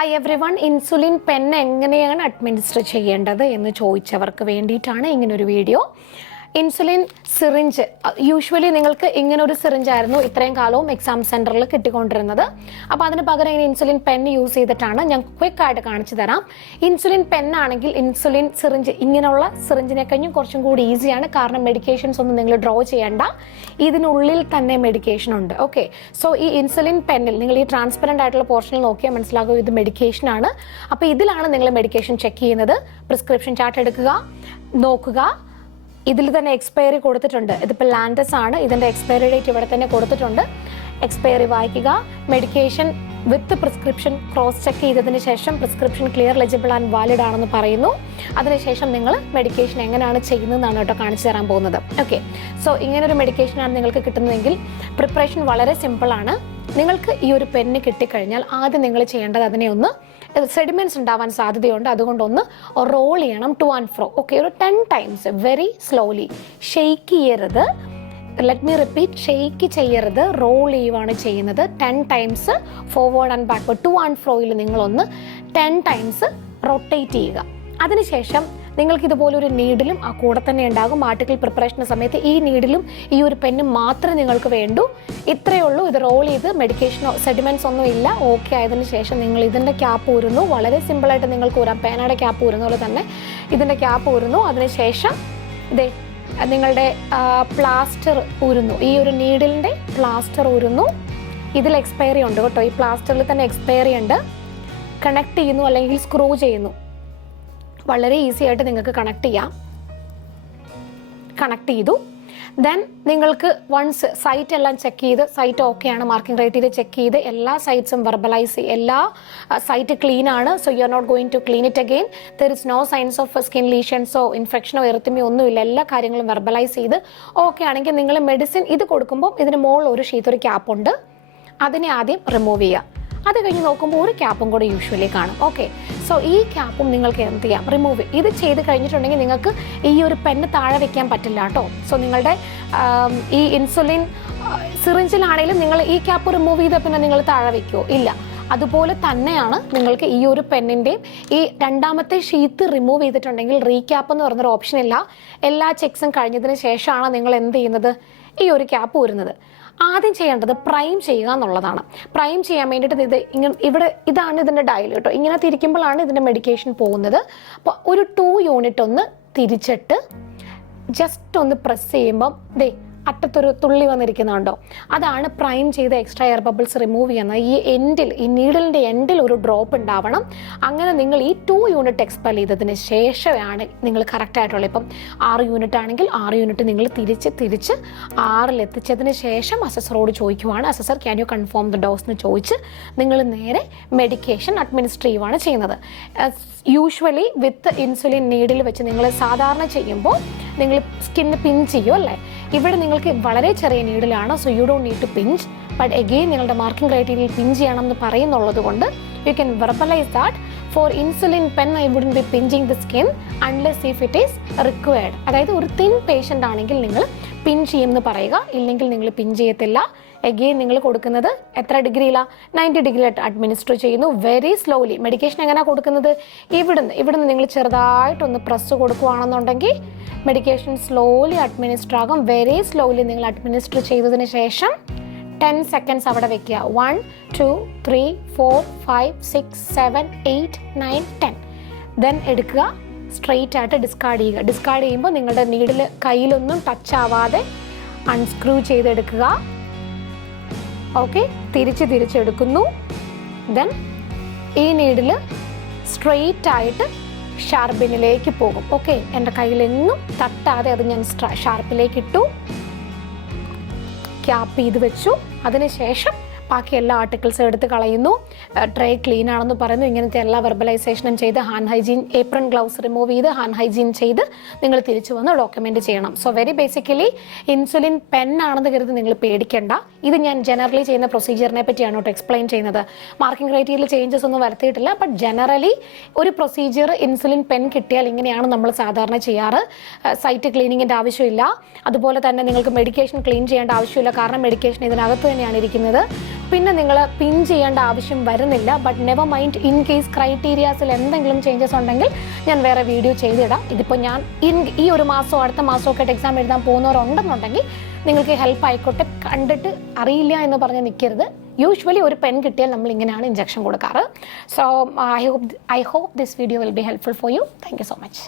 Hi every one, insulin pen എങ്ങനെയാണ് administer ചെയ്യേണ്ടത് എന്ന് ചോദിച്ചവർക്ക് വേണ്ടിയിട്ടാണ് ഇങ്ങനൊരു വീഡിയോ. ഇൻസുലിൻ സിറിഞ്ച് യൂഷ്വലി നിങ്ങൾക്ക് ഇങ്ങനൊരു സിറിഞ്ചായിരുന്നു ഇത്രയും കാലവും എക്സാം സെൻറ്ററിൽ കിട്ടിക്കൊണ്ടിരുന്നത്. അപ്പോൾ അതിന് പകരം ഇങ്ങനെ ഇൻസുലിൻ പെൻ യൂസ് ചെയ്തിട്ടാണ് ഞാൻ ക്വിക്കായിട്ട് കാണിച്ചു തരാം. ഇൻസുലിൻ പെൻ ആണെങ്കിൽ ഇൻസുലിൻ സിറിഞ്ച് ഇങ്ങനെയുള്ള സിറിഞ്ചിനെ കഴിഞ്ഞും കുറച്ചും കൂടി ഈസിയാണ്. കാരണം മെഡിക്കേഷൻസ് ഒന്നും നിങ്ങൾ ഡ്രോ ചെയ്യേണ്ട, ഇതിനുള്ളിൽ തന്നെ മെഡിക്കേഷൻ ഉണ്ട്. ഓക്കെ, സോ ഈ ഇൻസുലിൻ പെന്നിൽ നിങ്ങൾ ഈ ട്രാൻസ്പെറൻ്റ് ആയിട്ടുള്ള പോർഷനിൽ നോക്കിയാൽ മനസ്സിലാകും ഇത് മെഡിക്കേഷനാണ്. അപ്പോൾ ഇതിലാണ് നിങ്ങൾ മെഡിക്കേഷൻ ചെക്ക് ചെയ്യുന്നത്. പ്രിസ്ക്രിപ്ഷൻ ചാർട്ട് എടുക്കുക, നോക്കുക. ഇതിൽ തന്നെ എക്സ്പയറി കൊടുത്തിട്ടുണ്ട്. ഇതിപ്പോൾ ലാൻഡസ് ആണ്, ഇതിൻ്റെ എക്സ്പയറി ഡേറ്റ് ഇവിടെ തന്നെ കൊടുത്തിട്ടുണ്ട്. എക്സ്പയറി വായിക്കുക. മെഡിക്കേഷൻ വിത്ത് പ്രിസ്ക്രിപ്ഷൻ ക്രോസ് ചെക്ക് ചെയ്തതിന് ശേഷം prescription clear, legible and valid ആണെന്ന് പറയുന്നു. അതിനുശേഷം നിങ്ങൾ മെഡിക്കേഷൻ എങ്ങനെയാണ് ചെയ്യുന്നതെന്നാണ് കേട്ടോ കാണിച്ചു തരാൻ പോകുന്നത്. ഓക്കെ, സോ ഇങ്ങനൊരു മെഡിക്കേഷനാണ് നിങ്ങൾക്ക് കിട്ടുന്നതെങ്കിൽ പ്രിപ്പറേഷൻ വളരെ സിമ്പിളാണ്. നിങ്ങൾക്ക് ഈ ഒരു പെന്ന് കിട്ടിക്കഴിഞ്ഞാൽ ആദ്യം നിങ്ങൾ ചെയ്യേണ്ടത് അതിനെ ഒന്ന് സെഡിമെന്റ്സ് ഉണ്ടാവാൻ സാധ്യതയുണ്ട്, അതുകൊണ്ടൊന്ന് റോൾ ചെയ്യണം ടു ആൻഡ് ഫ്രോ. ഓക്കെ, ഒരു 10 times വെരി സ്ലോലി. ഷെയ്ക്ക് ചെയ്യരുത്, ലെറ്റ് മീ റിപ്പീറ്റ്, ഷെയ്ക്ക് ചെയ്യരുത്, റോൾ ചെയ്യുവാണ് ചെയ്യുന്നത്. 10 times forward and backward, to and ഫ്രോയിൽ നിങ്ങളൊന്ന് 10 times റൊട്ടേറ്റ് ചെയ്യുക. അതിനുശേഷം നിങ്ങൾക്ക് ഇതുപോലൊരു നീഡിലും ആ കൂടെ തന്നെ ഉണ്ടാകും. ആർട്ടിക്കിൾ പ്രിപ്പറേഷൻ്റെ സമയത്ത് ഈ നീഡിലും ഈ ഒരു പെന്നും മാത്രമേ നിങ്ങൾക്ക് വേണ്ടൂ. ഇത്രയേ ഉള്ളൂ. ഇത് റോൾ ചെയ്ത് മെഡിക്കേഷനോ സെഡിമെൻറ്റ്സ് ഒന്നും ഇല്ല. ഓക്കെ ആയതിനു ശേഷം നിങ്ങൾ ഇതിൻ്റെ ക്യാപ്പ് ഊരുന്നു. വളരെ സിമ്പിളായിട്ട് നിങ്ങൾക്ക് ഊരാം. പേനയുടെ ക്യാപ്പ് ഊരുന്ന പോലെ തന്നെ ഇതിൻ്റെ ക്യാപ്പ് ഊരുന്നു. അതിനുശേഷം ഇതേ നിങ്ങളുടെ പ്ലാസ്റ്റർ ഊരുന്നു. ഈ ഒരു നീഡിലിൻ്റെ പ്ലാസ്റ്റർ ഊരുന്നു. ഇതിൽ എക്സ്പയറി ഉണ്ട് കേട്ടോ, ഈ പ്ലാസ്റ്ററിൽ തന്നെ എക്സ്പയറി ഉണ്ട്. കണക്ട് ചെയ്യുന്നു അല്ലെങ്കിൽ സ്ക്രൂ ചെയ്യുന്നു. വളരെ ഈസി ആയിട്ട് നിങ്ങൾക്ക് കണക്ട് ചെയ്യാം. കണക്ട് ചെയ്തു. ദെൻ നിങ്ങൾക്ക് വൺസ് സൈറ്റ് എല്ലാം ചെക്ക് ചെയ്ത് സൈറ്റ് ഓക്കെയാണ്, മാർക്കിംഗ് ക്രൈറ്റീരിയ ചെക്ക് ചെയ്ത് എല്ലാ സൈറ്റ്സും വെർബലൈസ് ചെയ്ത് എല്ലാ സൈറ്റ് ക്ലീൻ ആണ്. So you are not going to clean it again. There is no signs of skin ലീഷൻസോ ഇൻഫെക്ഷനോ എറുത്തിമയോ ഒന്നുമില്ല. എല്ലാ കാര്യങ്ങളും വെർബലൈസ് ചെയ്ത് ഓക്കെ ആണെങ്കിൽ നിങ്ങൾ മെഡിസിൻ ഇത് കൊടുക്കുമ്പോൾ ഇതിന് മുകളിൽ ഒരു ഷീറ്റ്, ഒരു ക്യാപ്പ് ഉണ്ട്, അതിനെ ആദ്യം റിമൂവ് ചെയ്യുക. അത് കഴിഞ്ഞ് നോക്കുമ്പോൾ ഒരു ക്യാപ്പും കൂടെ യൂഷ്വലി കാണും. ഓക്കെ, സോ ഈ ക്യാപ്പും നിങ്ങൾക്ക് എന്ത് ചെയ്യാം, റിമൂവ്. ഇത് ചെയ്ത് കഴിഞ്ഞിട്ടുണ്ടെങ്കിൽ നിങ്ങൾക്ക് ഈ ഒരു പെന്ന് താഴെ വെക്കാൻ പറ്റില്ല കേട്ടോ. സോ നിങ്ങളുടെ ഈ ഇൻസുലിൻ സിറിഞ്ചിലാണെങ്കിലും നിങ്ങൾ ഈ ക്യാപ്പ് റിമൂവ് ചെയ്ത പിന്നെ നിങ്ങൾ താഴെ വെക്കുമോ? ഇല്ല. അതുപോലെ തന്നെയാണ് നിങ്ങൾക്ക് ഈ ഒരു പെന്നിൻ്റെയും ഈ രണ്ടാമത്തെ ഷീറ്റ് റിമൂവ് ചെയ്തിട്ടുണ്ടെങ്കിൽ റീക്യാപ്പ് എന്ന് പറഞ്ഞൊരു ഓപ്ഷൻ ഇല്ല. എല്ലാ ചെക്സും കഴിഞ്ഞതിന് ശേഷമാണ് നിങ്ങൾ എന്ത് ചെയ്യുന്നത്, ഈ ഒരു ക്യാപ്പ് ഊരുന്നത്. ആദ്യം ചെയ്യേണ്ടത് പ്രൈം ചെയ്യുക എന്നുള്ളതാണ്. പ്രൈം ചെയ്യാൻ വേണ്ടിയിട്ട് ഇവിടെ ഇതാണ് ഇതിൻ്റെ ഡയൽ കേട്ടോ. ഇങ്ങനെ തിരിക്കുമ്പോഴാണ് ഇതിൻ്റെ മെഡിക്കേഷൻ പോകുന്നത്. അപ്പോൾ ഒരു 2 യൂണിറ്റ് ഒന്ന് തിരിച്ചിട്ട് ജസ്റ്റ് ഒന്ന് പ്രസ് ചെയ്യുമ്പം അറ്റത്തൊരു തുള്ളി വന്നിരിക്കുന്നുണ്ടോ, അതാണ് പ്രൈം ചെയ്ത് എക്സ്ട്രാ എയർ ബബിൾസ് റിമൂവ് ചെയ്യുന്നത്. ഈ എൻഡിൽ, ഈ നീഡിലിൻ്റെ എൻഡിൽ ഒരു ഡ്രോപ്പ് ഉണ്ടാവണം. അങ്ങനെ നിങ്ങൾ ഈ 2 യൂണിറ്റ് എക്സ്പെൽ ചെയ്തതിന് ശേഷമാണ് നിങ്ങൾ കറക്റ്റായിട്ടുള്ളത്. ഇപ്പം 6 യൂണിറ്റ് ആണെങ്കിൽ 6 യൂണിറ്റ് നിങ്ങൾ തിരിച്ച് 6ൽ എത്തിച്ചതിന് ശേഷം അസസറോട് ചോദിക്കുവാണ്, assessor can you confirm the dose എന്ന് ചോദിച്ച് നിങ്ങൾ നേരെ മെഡിക്കേഷൻ അഡ്മിനിസ്റ്റർ ചെയ്യുവാണ് ചെയ്യുന്നത്. യൂഷ്വലി വിത്ത് ഇൻസുലിൻ നീഡിൽ വെച്ച് നിങ്ങൾ സാധാരണ ചെയ്യുമ്പോൾ നിങ്ങൾ സ്കിന്ന് പിൻ ചെയ്യും അല്ലേ. ഇവിടെ നിങ്ങൾക്ക് വളരെ ചെറിയ നീഡിലാണ്, so you don't need to pinch. But again നിങ്ങളുടെ മാർക്കിംഗ് ക്രൈറ്റീരിയയിൽ പിഞ്ച് ചെയ്യണം എന്ന് പറയുന്നുള്ളത് കൊണ്ട് you can verbalise that for insulin pen I wouldn't be pinching the skin unless if it is required. അതായത് ഒരു തിൻ പേഷ്യൻ്റ് ആണെങ്കിൽ നിങ്ങൾ പിൻ ചെയ്യുമെന്ന് പറയുക, ഇല്ലെങ്കിൽ നിങ്ങൾ പിൻ ചെയ്യത്തില്ല. എഗെയിൻ നിങ്ങൾ കൊടുക്കുന്നത് എത്ര ഡിഗ്രിയിലാണ്, 90 ഡിഗ്രിയിലായിട്ട് അഡ്മിനിസ്റ്റർ ചെയ്യുന്നു. Very slowly. മെഡിക്കേഷൻ എങ്ങനെയാണ് കൊടുക്കുന്നത്, ഇവിടുന്ന് നിങ്ങൾ ചെറുതായിട്ടൊന്ന് പ്രസ് കൊടുക്കുകയാണെന്നുണ്ടെങ്കിൽ മെഡിക്കേഷൻ സ്ലോലി അഡ്മിനിസ്റ്റർ ആകും. വെരി സ്ലോലി നിങ്ങൾ അഡ്മിനിസ്റ്റർ ചെയ്തതിന് ശേഷം 10 seconds അവിടെ വെക്കുക. 1 2 3 4 5 6 7 8 9 10. ദെൻ എടുക്കുക, സ്ട്രെയിറ്റ് ആയിട്ട് ഡിസ്കാർഡ് ചെയ്യുക. ഡിസ്കാർഡ് ചെയ്യുമ്പോൾ നിങ്ങളുടെ നീഡിൽ കയ്യിലൊന്നും ടച്ച് ആവാതെ അൺസ്ക്രൂ ചെയ്തെടുക്കുക. ഓക്കെ, തിരിച്ചെടുക്കുന്നു. ദെൻ ഈ നീഡിൽ സ്ട്രെയിറ്റ് ആയിട്ട് ഷാർപ്പിനിലേക്ക് പോകും. ഓക്കെ, എൻ്റെ കയ്യിലെങ്ങും തട്ടാതെ അത് ഞാൻ ഷാർപ്പിലേക്ക് ഇട്ടു, ക്യാപ്പ് ചെയ്ത് വെച്ചു. അതിനുശേഷം ബാക്കി എല്ലാ ആർട്ടിക്കിൾസും എടുത്ത് കളയുന്നു. ട്രേ ക്ലീൻ ആണെന്ന് പറയുന്നു. ഇങ്ങനത്തെ എല്ലാ വെർബലൈസേഷനും ചെയ്ത് hand hygiene, apron gloves remove ചെയ്ത് ഹാൻഡ് ഹൈജീൻ ചെയ്ത് നിങ്ങൾ തിരിച്ചു വന്ന് ഡോക്യുമെൻറ്റ് ചെയ്യണം. So very basically insulin pen ആണെന്ന് കരുതി നിങ്ങൾ പേടിക്കേണ്ട. ഇത് ഞാൻ ജനറലി ചെയ്യുന്ന പ്രൊസീജിയറിനെ പറ്റിയാണ് കേട്ടോ എക്സ്പ്ലെയിൻ ചെയ്യുന്നത്. മാർക്കിംഗ് ക്രൈറ്റീരിയയിൽ ചേഞ്ചസ് ഒന്നും വരുത്തിയിട്ടില്ല. ബട്ട് ജനറലി ഒരു പ്രൊസീജിയർ ഇൻസുലിൻ പെൻ കിട്ടിയാൽ ഇങ്ങനെയാണ് നമ്മൾ സാധാരണ ചെയ്യാറ്. സൈറ്റ് ക്ലീനിങ്ങിൻ്റെ ആവശ്യമില്ല. അതുപോലെ തന്നെ നിങ്ങൾക്ക് മെഡിക്കേഷൻ ക്ലീൻ ചെയ്യേണ്ട ആവശ്യമില്ല. കാരണം മെഡിക്കേഷൻ ഇതിനകത്ത് തന്നെയാണ് ഇരിക്കുന്നത്. പിന്നെ നിങ്ങൾ പിൻ ചെയ്യേണ്ട ആവശ്യം വരുന്നില്ല. But never mind, in case ക്രൈറ്റീരിയാസിൽ എന്തെങ്കിലും ചേഞ്ചസ് ഉണ്ടെങ്കിൽ ഞാൻ വേറെ വീഡിയോ ചെയ്തിടാം. ഇതിപ്പോൾ ഞാൻ ഈ ഒരു മാസമോ അടുത്ത മാസമൊക്കെ ആയിട്ട് എക്സാം എഴുതാൻ പോകുന്നവരുണ്ടെന്നുണ്ടെങ്കിൽ നിങ്ങൾക്ക് ഹെൽപ്പ് ആയിക്കോട്ടെ. കണ്ടിട്ട് അറിയില്ല എന്ന് പറഞ്ഞ് നിൽക്കരുത്. യൂഷ്വലി ഒരു പെൻ കിട്ടിയാൽ നമ്മൾ ഇങ്ങനെയാണ് ഇഞ്ചക്ഷൻ കൊടുക്കാറ്. So I hope this video will be helpful for you. Thank you so much.